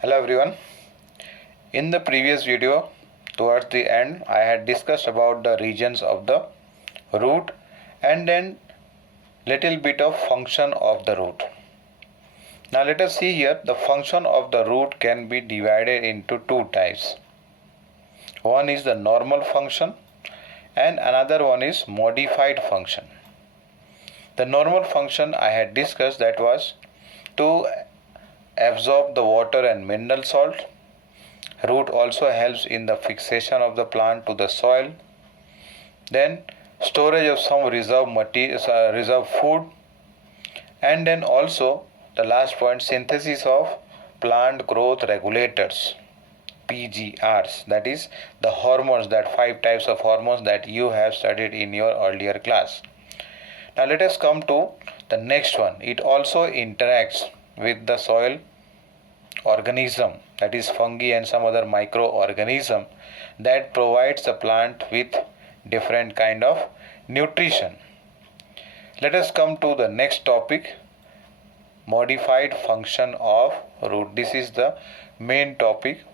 Hello everyone. In the previous video, towards the end, I had discussed about the regions of the root and then little bit of function of the root. Now let us see here, the function of the root can be divided into two types. One is the normal function and another one is modified function. The normal function I had discussed, that was to absorb the water and mineral salt. Root also helps in the fixation of the plant to the soil. Then storage of some reserve food, and then also the last point, synthesis of plant growth regulators, PGRs, that is the hormones, that 5 types of hormones that you have studied in your earlier class. Now let us come to the next one. It also interacts with the soil organism, that is fungi and some other microorganism that provides the plant with different kind of nutrition. Let us come to the next topic, modified function of root. This is the main topic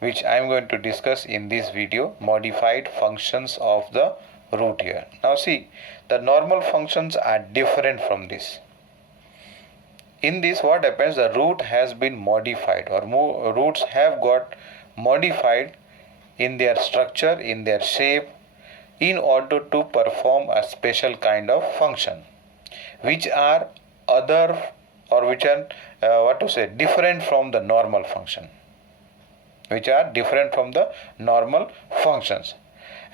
which I am going to discuss in this video, modified functions of the root here. Now see, the normal functions are different from this. In this, what happens, the root has been modified, or roots have got modified in their structure, in their shape, in order to perform a special kind of function, which are other, or which are different from the normal function, which are different from the normal functions.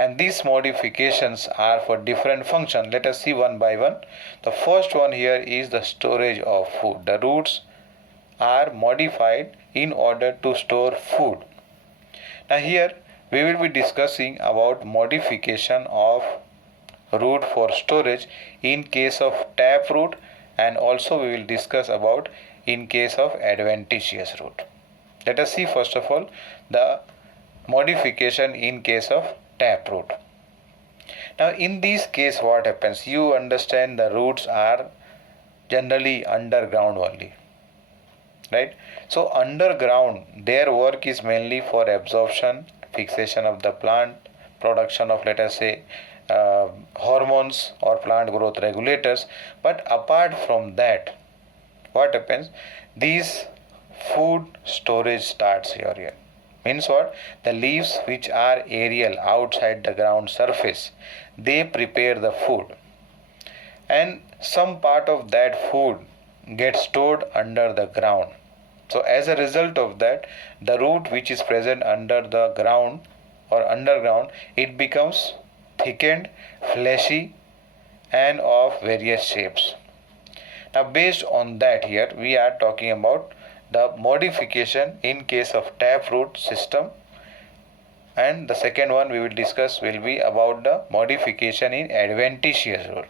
And these modifications are for different functions. Let us see one by one. The first one here is the storage of food. The roots are modified in order to store food. Now here we will be discussing about modification of root for storage in case of taproot, and also we will discuss about in case of adventitious root. Let us see first of all the modification in case of taproot. Now in this case, what happens, you understand the roots are generally underground only, right? So underground, their work is mainly for absorption, fixation of the plant, production of, let us say, hormones or plant growth regulators. But apart from that, what happens, these food storage starts here. Means what? The leaves which are aerial, outside the ground surface, they prepare the food, and some part of that food gets stored under the ground. So as a result of that, the root which is present under the ground or underground, it becomes thickened, fleshy, and of various shapes. Now based on that, here we are talking about the modification in case of taproot system, and the second one we will discuss will be about the modification in adventitious root.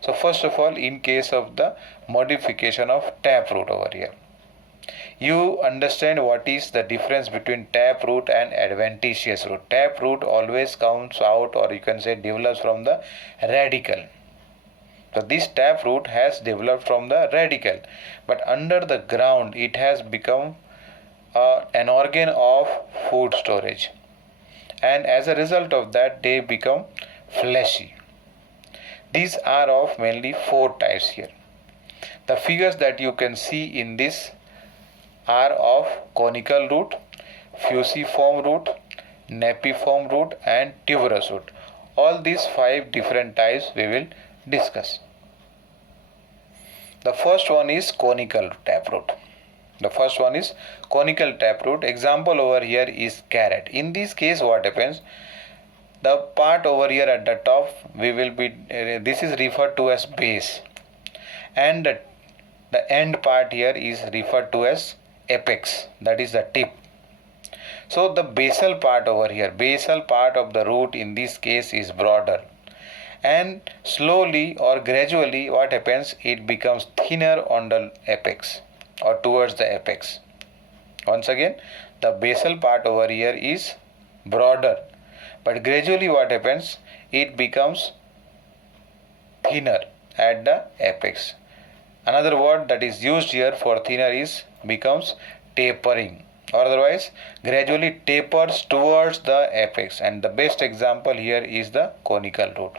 So first of all, in case of the modification of taproot over here, you understand what is the difference between taproot and adventitious root. Taproot always comes out, or you can say develops from the radicle. So this taproot has developed from the radicle, but under the ground it has become an organ of food storage, and as a result of that they become fleshy. These are of mainly 4 types here. The figures that you can see in this are of conical root, fusiform root, napiform root, and tuberous root. All these 5 different types we will discuss. The first one is conical taproot. Example over here is carrot. In this case, what happens? The part over here at the top, this is referred to as base, and the end part here is referred to as apex, that is the tip. So the basal part over here, basal part of the root in this case is broader, and slowly or gradually what happens, it becomes thinner on the apex or towards the apex. Once again, the basal part over here is broader, but gradually what happens, it becomes thinner at the apex. Another word that is used here for thinner is becomes tapering, or otherwise gradually tapers towards the apex, and the best example here is the conical root.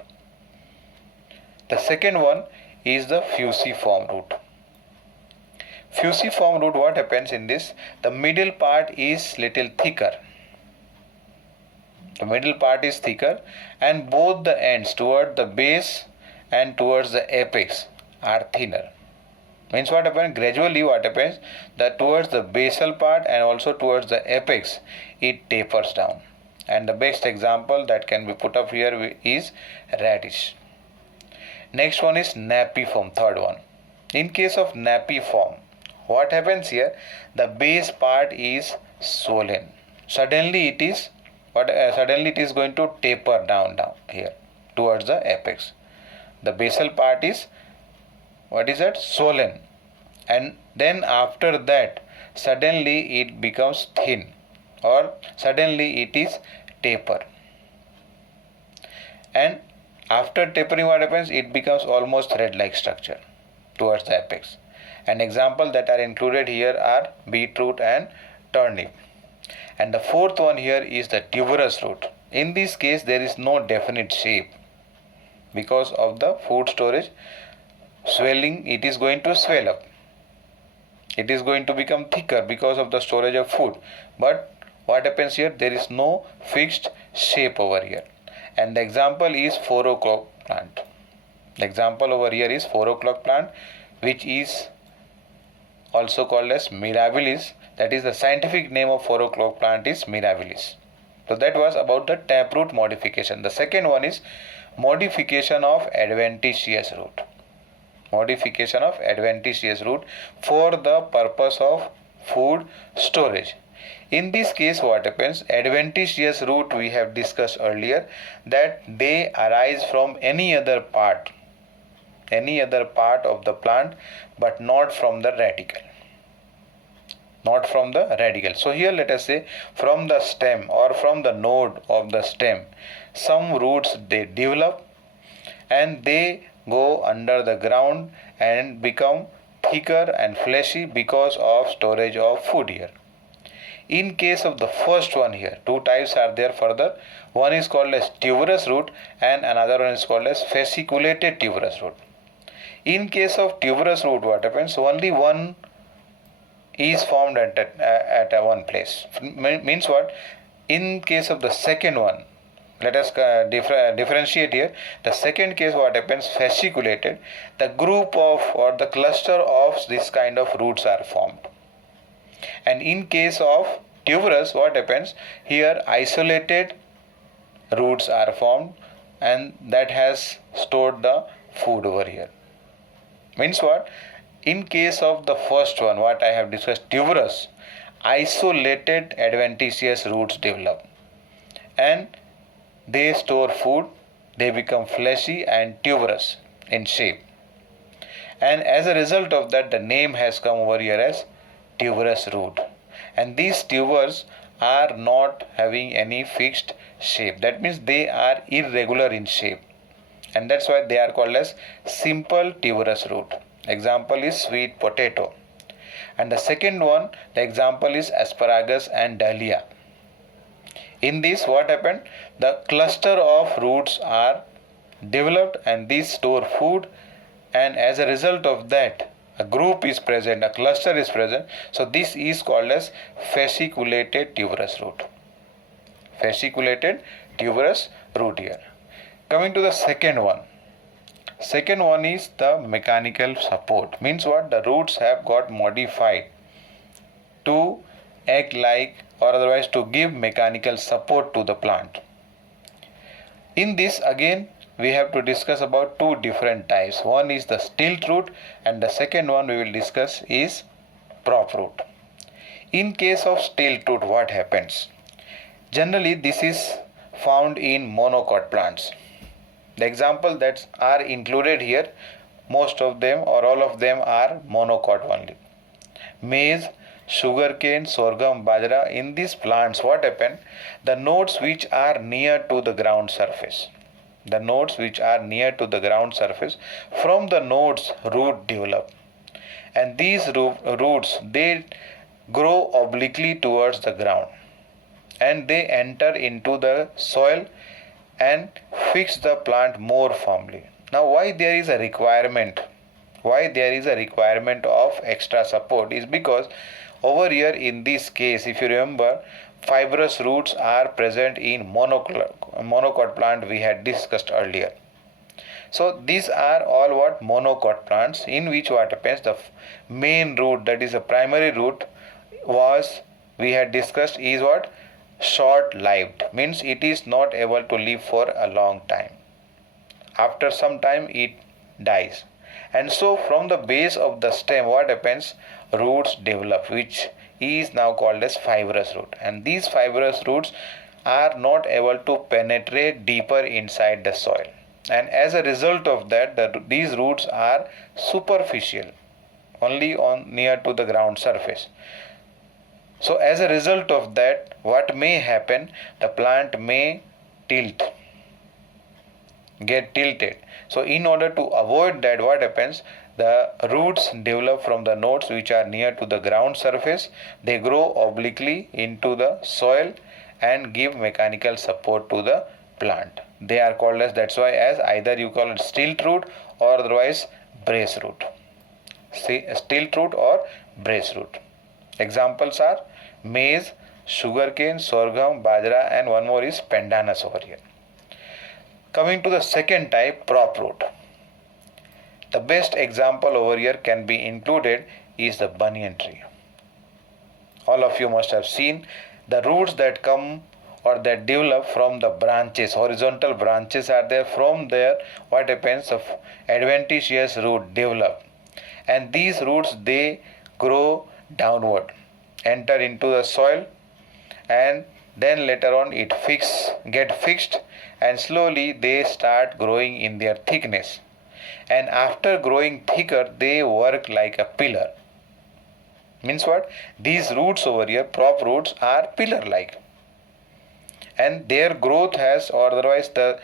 The second one is the fusiform root. Fusiform root, what happens in this? The middle part is little thicker. The middle part is thicker and both the ends toward the base and towards the apex are thinner. Means what happens? Gradually what happens? That towards the basal part and also towards the apex it tapers down. And the best example that can be put up here is radish. Next one is napiform, third one. In case of napiform, what happens here? The base part is swollen. Suddenly it is going to taper down here towards the apex. The basal part is swollen, and then after that suddenly it becomes thin, or suddenly it is taper, and after tapering what happens? It becomes almost thread-like structure towards the apex. An example that are included here are beetroot and turnip. And the fourth one here is the tuberous root. In this case there is no definite shape because of the food storage swelling. It is going to swell up. It is going to become thicker because of the storage of food. But what happens here? There is no fixed shape over here. And the example is 4 o'clock plant. The example over here is 4 o'clock plant, which is also called as mirabilis. That is, the scientific name of 4 o'clock plant is mirabilis. So that was about the taproot modification. The second one is modification of adventitious root. Modification of adventitious root for the purpose of food storage. In this case what happens? Adventitious root we have discussed earlier that they arise from any other part of the plant, but not from the radicle. So here let us say from the stem or from the node of the stem, some roots they develop and they go under the ground and become thicker and fleshy because of storage of food here. In case of the first one here, two types are there further. One is called as tuberous root and another one is called as fasciculated tuberous root. In case of tuberous root, what happens? Only one is formed at one place. Means what? In case of the second one, let us differentiate here. The second case, what happens? Fasciculated. The group of or the cluster of this kind of roots are formed. And in case of tuberous, what happens? Here isolated roots are formed and that has stored the food over here. Means what? In case of the first one, what I have discussed, tuberous, isolated adventitious roots develop and they store food, they become fleshy and tuberous in shape. And as a result of that, the name has come over here as tuberous root. And these tubers are not having any fixed shape. That means they are irregular in shape. And that's why they are called as simple tuberous root. Example is sweet potato. And the second one, the example is asparagus and dahlia. In this, what happened? The cluster of roots are developed and these store food, and as a result of that, a group is present, a cluster is present. So this is called as fasciculated tuberous root. Fasciculated tuberous root here. Coming to the second one. Second one is the mechanical support. Means what? The roots have got modified to act like or otherwise to give mechanical support to the plant. In this again we have to discuss about two different types. One is the stilt root and the second one we will discuss is prop root. In case of stilt root, what happens? Generally this is found in monocot plants. The example that are included here, most of them or all of them are monocot only. Maize, sugarcane, sorghum, bajra, in these plants what happen? The nodes which are near to the ground surface. The nodes which are near to the ground surface, from the nodes root develop. And these roots, they grow obliquely towards the ground and they enter into the soil and fix the plant more firmly. Now, why there is a requirement? Why there is a requirement of extra support is because over here in this case, if you remember, fibrous roots are present in monocot plant we had discussed earlier. So these are all what monocot plants, in which what happens, the main root, that is the primary root, was we had discussed is what, short lived, means it is not able to live for a long time. After some time it dies, and so from the base of the stem what happens, roots develop, which is now called as fibrous root, and these fibrous roots are not able to penetrate deeper inside the soil, and as a result of that these roots are superficial, only on near to the ground surface. So as a result of that, what may happen, the plant may get tilted. So in order to avoid that, what happens, the roots develop from the nodes which are near to the ground surface. They grow obliquely into the soil and give mechanical support to the plant. They are called as, that's why as either you call it stilt root or otherwise brace root. See, stilt root or brace root. Examples are maize, sugarcane, sorghum, bajra, and one more is pandanus over here. Coming to the second type, prop root. The best example over here can be included is the banyan tree. All of you must have seen the roots that come or that develop from the branches, horizontal branches are there. From there, what happens, of adventitious root develop, and these roots they grow downward, enter into the soil, and then later on it get fixed, and slowly they start growing in their thickness, and after growing thicker they work like a pillar. Means what, these roots over here, prop roots, are pillar like, and their growth has, or otherwise the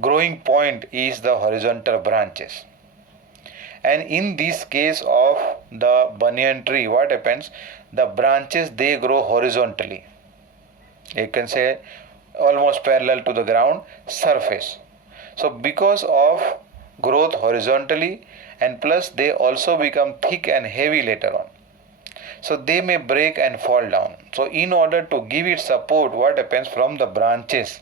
growing point is the horizontal branches. And in this case of the banyan tree, what happens, the branches they grow horizontally, you can say almost parallel to the ground surface. So because of growth horizontally, and plus they also become thick and heavy later on, so they may break and fall down. So in order to give it support, what happens, from the branches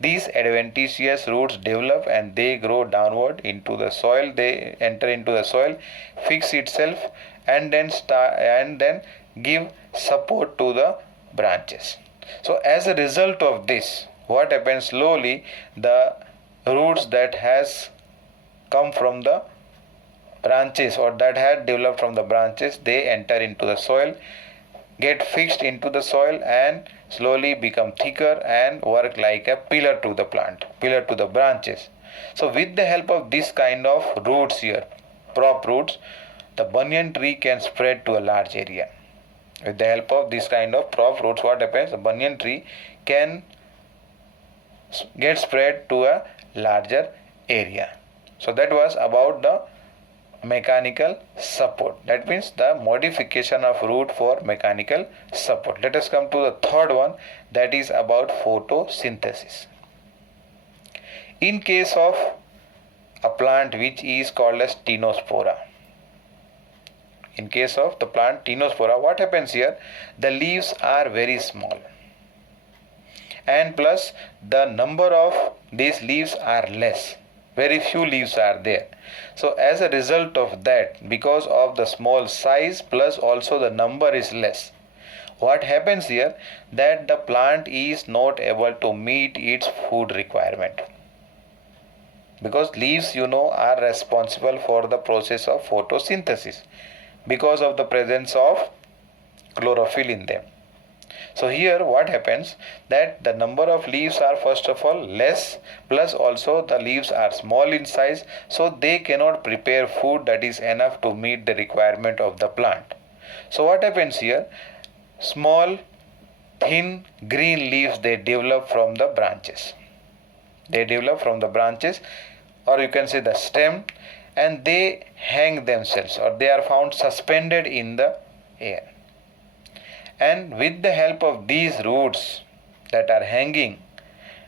these adventitious roots develop and they grow downward into the soil. They enter into the soil, fix itself, and then give support to the branches. So as a result of this, what happens, slowly the roots that has come from the branches or that had developed from the branches, they enter into the soil, get fixed into the soil, and slowly become thicker and work like a pillar to the plant, pillar to the branches. So with the help of this kind of roots here, prop roots, the banyan tree can spread to a large area. With the help of this kind of prop roots, what happens, the banyan tree can get spread to a larger area. So that was about the mechanical support. That means the modification of root for mechanical support. Let us come to the third one, that is about photosynthesis. In case of a plant which is called as Ctenospora, in case of the plant Ctenospora, what happens here, the leaves are very small, and plus the number of these leaves are less. Very few leaves are there. So as a result of that, because of the small size plus also the number is less, what happens here, that the plant is not able to meet its food requirement. Because leaves, are responsible for the process of photosynthesis because of the presence of chlorophyll in them. So here what happens, that the number of leaves are first of all less, plus also the leaves are small in size, so they cannot prepare food that is enough to meet the requirement of the plant. So what happens here, small thin green leaves they develop from the branches. They develop from the branches, or you can say the stem, and they hang themselves, or they are found suspended in the air. And with the help of these roots that are hanging,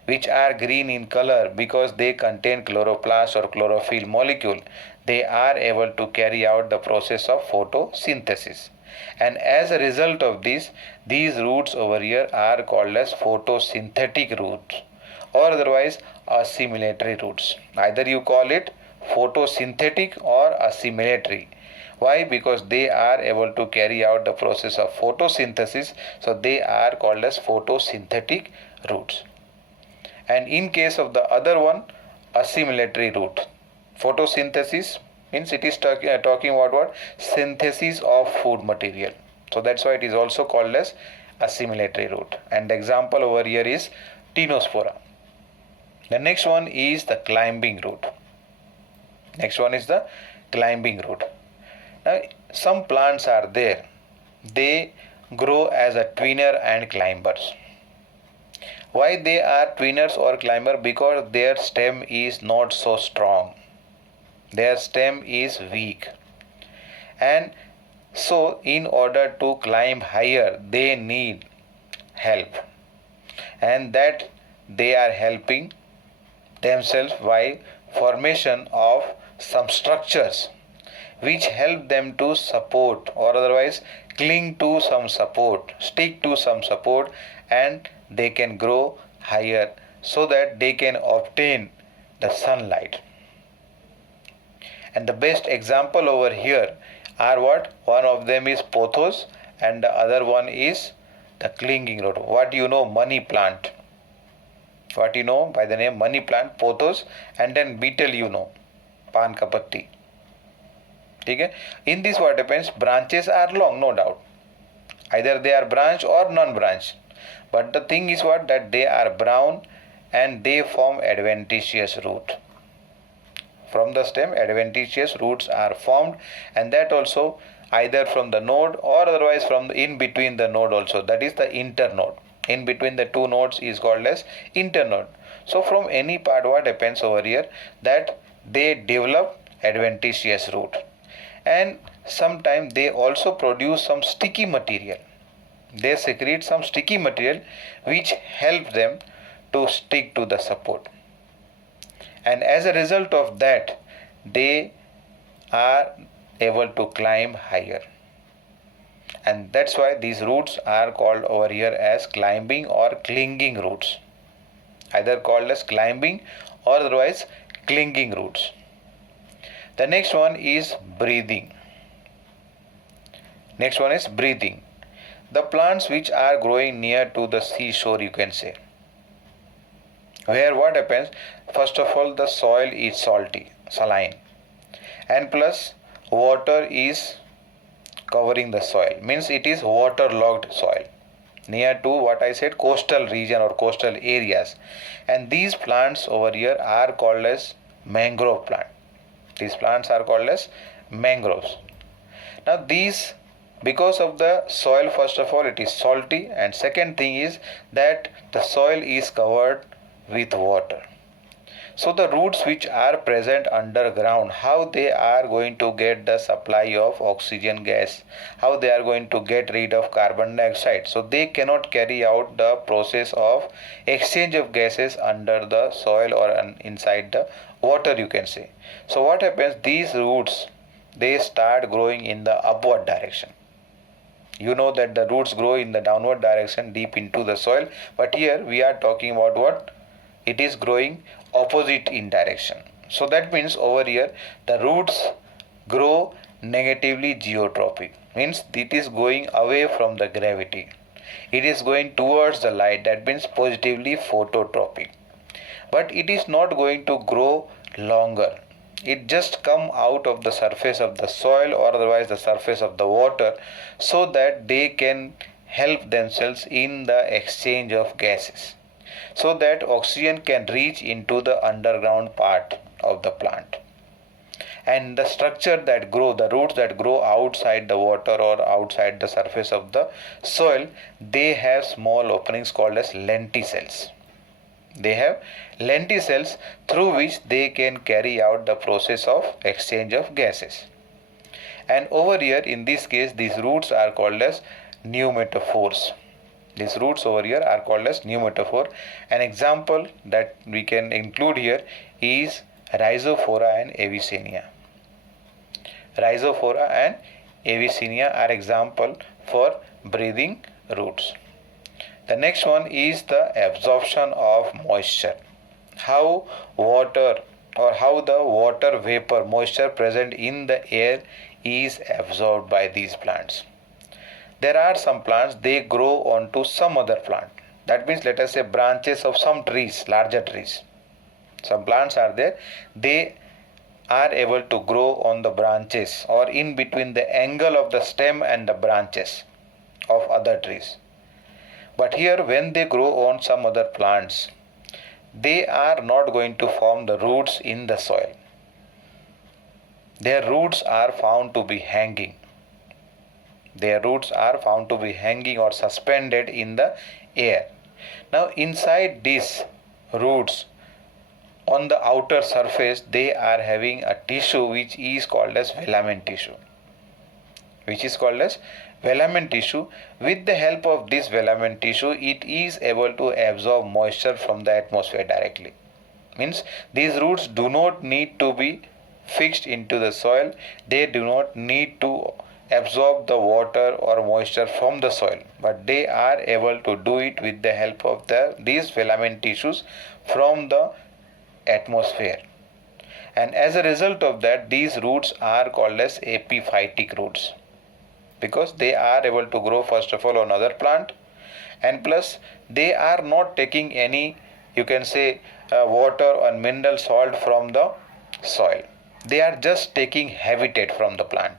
which are green in color because they contain chloroplast or chlorophyll molecule, they are able to carry out the process of photosynthesis. And as a result of this, these roots over here are called as photosynthetic roots, or otherwise assimilatory roots. Either you call it photosynthetic or assimilatory. Why? Because they are able to carry out the process of photosynthesis, so they are called as photosynthetic roots. And in case of the other one, assimilatory root. Photosynthesis means it is talking about what? Synthesis of food material. So that's why it is also called as assimilatory root. And the example over here is Tinospora. The next one is the climbing root. Next one is the climbing root. Now, some plants are there. They grow as a twinner and climbers. Why they are twinners or climber? Because their stem is not so strong. Their stem is weak. And so in order to climb higher, they need help. And that they are helping themselves by formation of some structures which help them to support or otherwise cling to some support, stick to some support, and they can grow higher so that they can obtain the sunlight. And the best example over here are what? One of them is pothos and the other one is the clinging root. What you know? Money plant. What you know by the name money plant, pothos, and then beetle you know, pan ka patti. Okay? In this what happens, branches are long, no doubt. Either they are branch or non-branch. But the thing is what? That they are brown and they form adventitious root. From the stem, adventitious roots are formed, and that also either from the node or otherwise from the in between the node also. That is the internode. In between the two nodes is called as internode. So from any part what happens over here, that they develop adventitious root. And sometimes they also produce some sticky material. They secrete some sticky material which help them to stick to the support. And as a result of that, they are able to climb higher. And that's why these roots are called over here as climbing or clinging roots. Either called as climbing or otherwise clinging roots. The next one is breathing. Next one is breathing. The plants which are growing near to the seashore, you can say. Where what happens? First of all, the soil is salty, saline. And plus water is covering the soil. Means it is waterlogged soil. Near to what I said, coastal region or coastal areas. And these plants over here are called as mangrove plant. These plants are called as mangroves. Now these, because of the soil, first of all it is salty, and second thing is that the soil is covered with water. So the roots which are present underground, how they are going to get the supply of oxygen gas, how they are going to get rid of carbon dioxide. So they cannot carry out the process of exchange of gases under the soil or inside the water, you can say. So what happens? These roots, they start growing in the upward direction. You know that the roots grow in the downward direction deep into the soil, but here we are talking about what? It is growing opposite in direction. So that means over here the roots grow negatively geotropic. Means it is going away from the gravity. It is going towards the light. That means positively phototropic. But it is not going to grow longer. It just come out of the surface of the soil or otherwise the surface of the water, so that they can help themselves in the exchange of gases, so that oxygen can reach into the underground part of the plant. And the structure that grow, the roots that grow outside the water or outside the surface of the soil, they have small openings called as lenticels. They have lenticels through which they can carry out the process of exchange of gases. And over here in this case, these roots are called as pneumatophores. These roots over here are called as pneumatophore. An example that we can include here is Rhizophora and Avicennia. Rhizophora and Avicennia are example for breathing roots. The next one is the absorption of moisture. How the water vapor moisture present in the air is absorbed by these plants. There are some plants, they grow onto some other plant. That means, let us say, branches of some trees, larger trees. Some plants are there, they are able to grow on the branches or in between the angle of the stem and the branches of other trees. But here, when they grow on some other plants, they are not going to form the roots in the soil. Their roots are found to be hanging. Their roots are found to be hanging or suspended in the air. Now, inside these roots, on the outer surface, they are having a tissue which is called as velamen tissue. With the help of this velamen tissue, it is able to absorb moisture from the atmosphere directly. Means these roots do not need to be fixed into the soil. They do not need to absorb the water or moisture from the soil, but they are able to do it with the help of these velamen tissues from the atmosphere. And as a result of that, these roots are called as epiphytic roots, because they are able to grow first of all on other plant, and plus they are not taking any, you can say, water or mineral salt from the soil. They are just taking habitat from the plant.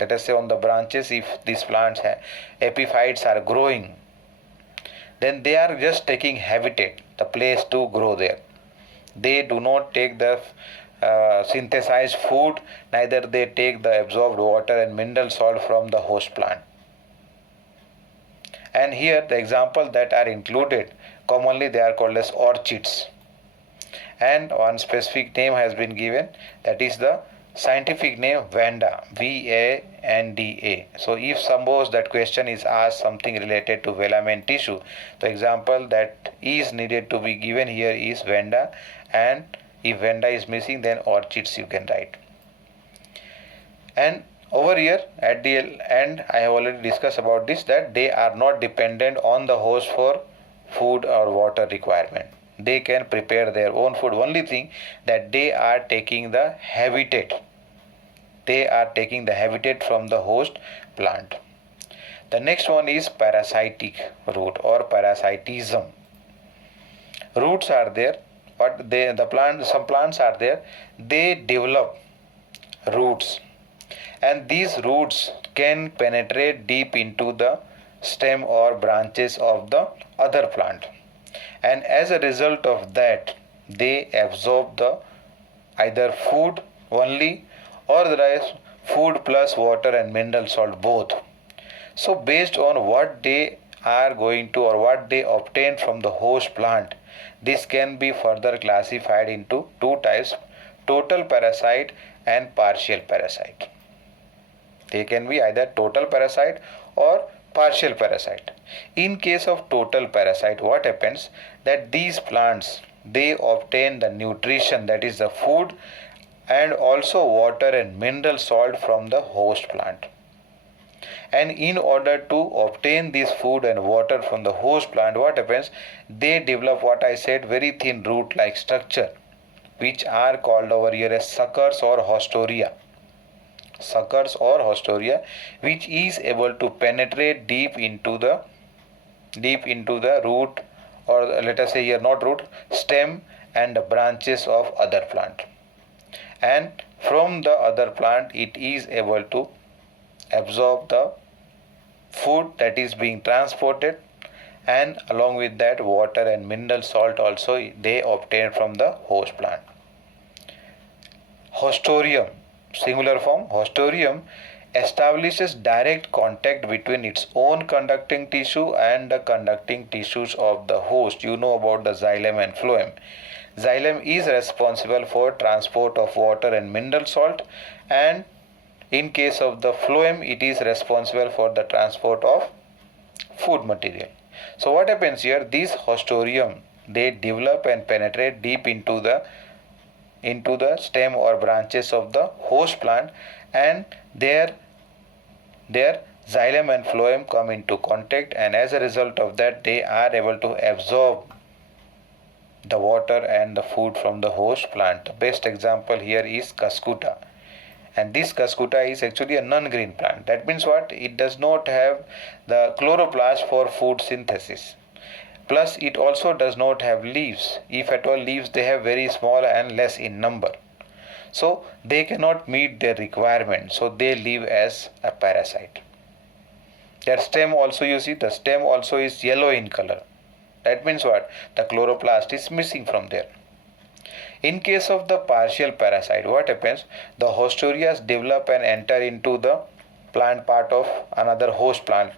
Let us say on the branches, if these plants epiphytes are growing, then they are just taking habitat, the place to grow there. They do not take the synthesized food, neither they take the absorbed water and mineral salt from the host plant. And here the example that are included, commonly they are called as orchids. And one specific name has been given, that is the scientific name Vanda, V-A-N-D-A. So if suppose that question is asked something related to velamen tissue, the example that is needed to be given here is Vanda, and if Vanda is missing, then orchids you can write. And over here at the end, I have already discussed about this, that they are not dependent on the host for food or water requirement. They can prepare their own food. Only thing that they are taking the habitat. They are taking the habitat from the host plant. The next one is parasitic root or parasitism. Roots are there, but some plants are there, they develop roots, and these roots can penetrate deep into the stem or branches of the other plant, and as a result of that, they absorb the either food only or the rest food plus water and mineral salt both. So based on what they are going to or what they obtain from the host plant, this can be further classified into two types: total parasite and partial parasite. They can be either total parasite or partial parasite. In case of total parasite, what happens, that these plants, they obtain the nutrition, that is the food, and also water and mineral salt from the host plant. And in order to obtain this food and water from the host plant, what happens, they develop what I said, very thin root like structure, which are called over here as suckers or haustoria. Suckers or haustoria, which is able to penetrate deep into the root, or let us say here not root, stem and branches of other plant, and from the other plant it is able to absorb the food that is being transported, and along with that water and mineral salt also they obtain from the host plant. Haustorium, singular form, haustorium, establishes direct contact between its own conducting tissue and the conducting tissues of the host. You know about the xylem and phloem. Xylem is responsible for transport of water and mineral salt, and In case of the phloem, it is responsible for the transport of food material. So what happens here? These Haustorium, they develop and penetrate deep into the stem or branches of the host plant, and their xylem and phloem come into contact, and as a result of that they are able to absorb the water and the food from the host plant. The best example here is Cuscuta, and this Cuscuta is actually a non-green plant. That means what? It does not have the chloroplast for food synthesis. Plus it also does not have leaves. If at all leaves, they have very small and less in number. So they cannot meet their requirement. So they live as a parasite. Their stem also, you see, the stem also is yellow in color. That means what? The chloroplast is missing from there. In case of the partial parasite, what happens? The Haustorias develop and enter into the plant part of another host plant.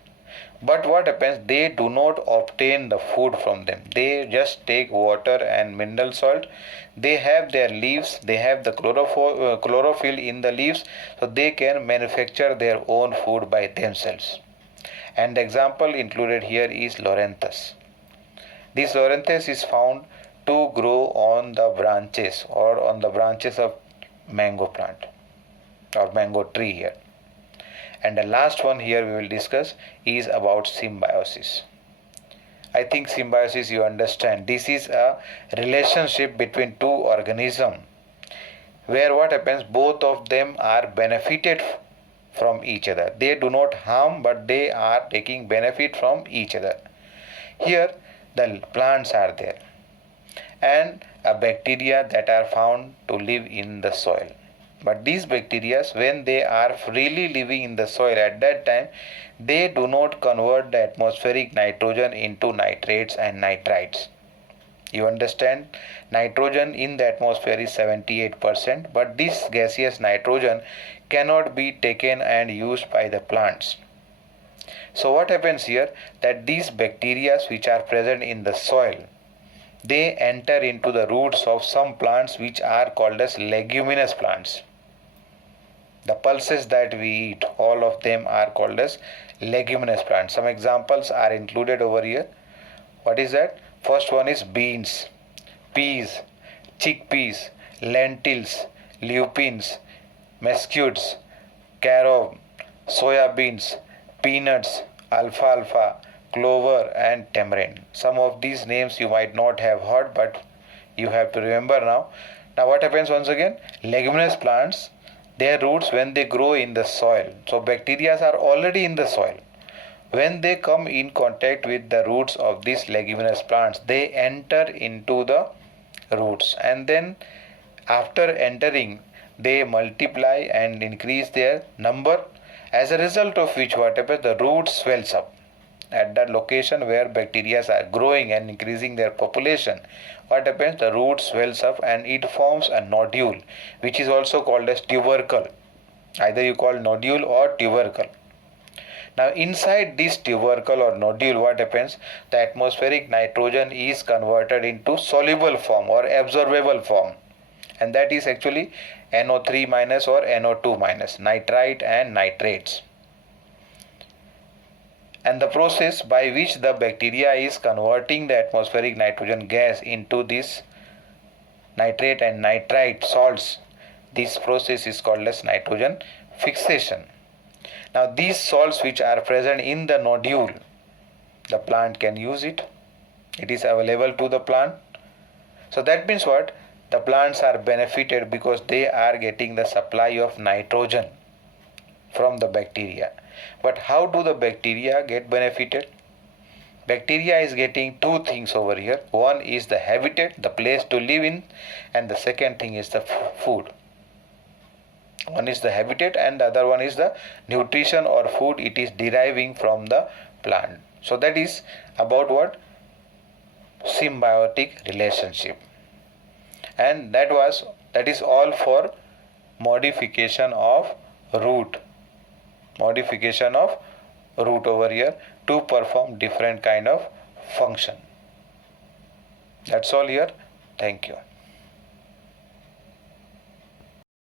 But what happens? They do not obtain the food from them. They just take water and mineral salt. They have their leaves. They have the chlorophyll in the leaves. So they can manufacture their own food by themselves. And the example included here is Loranthus. This Loranthus is found to grow on the branches or on the branches of mango plant or mango tree here. And the last one here we will discuss is about symbiosis. I think symbiosis you understand. This is a relationship between two organisms where what happens? Both of them are benefited from each other. They do not harm, but they are taking benefit from each other. Here the plants are there and a bacteria that are found to live in the soil. But these bacteria, when they are freely living in the soil, at that time they do not convert the atmospheric nitrogen into nitrates and nitrites. You understand? Nitrogen in the atmosphere is 78%, but this gaseous nitrogen cannot be taken and used by the plants. So what happens here? That these bacteria which are present in the soil, they enter into the roots of some plants which are called as leguminous plants. The pulses that we eat, all of them are called as leguminous plants. Some examples are included over here. What is that? First one is beans, peas, chickpeas, lentils, lupins, mesquites, carob, soya beans, peanuts, alfalfa, clover and tamarind. Some of these names you might not have heard, but you have to remember now. Now what happens once again? Leguminous plants, their roots when they grow in the soil. So bacteria are already in the soil. When they come in contact with the roots of these leguminous plants, they enter into the roots, and then after entering they multiply and increase their number, as a result of which what happens? The root swells up at that location where bacteria are growing and increasing their population. What happens? The root swells up and it forms a nodule, which is also called as tubercle. Either you call nodule or tubercle. Now inside this tubercle or nodule, what happens? The atmospheric nitrogen is converted into soluble form or absorbable form, and that is actually NO3 minus or NO2 minus, nitrite and nitrates. And the process by which the bacteria is converting the atmospheric nitrogen gas into this nitrate and nitrite salts, this process is called as nitrogen fixation. Now these salts which are present in the nodule, the plant can use it. It is available to the plant. So that means what? The plants are benefited because they are getting the supply of nitrogen from the bacteria. But how do the bacteria get benefited? Bacteria is getting two things over here. One is the habitat, the place to live in, and the second thing is the food. One is the habitat and the other one is the nutrition or food it is deriving from the plant. So that is about what? Symbiotic relationship. And that is all for modification of root. Modification of root over here to perform different kind of function. That's all here. Thank you.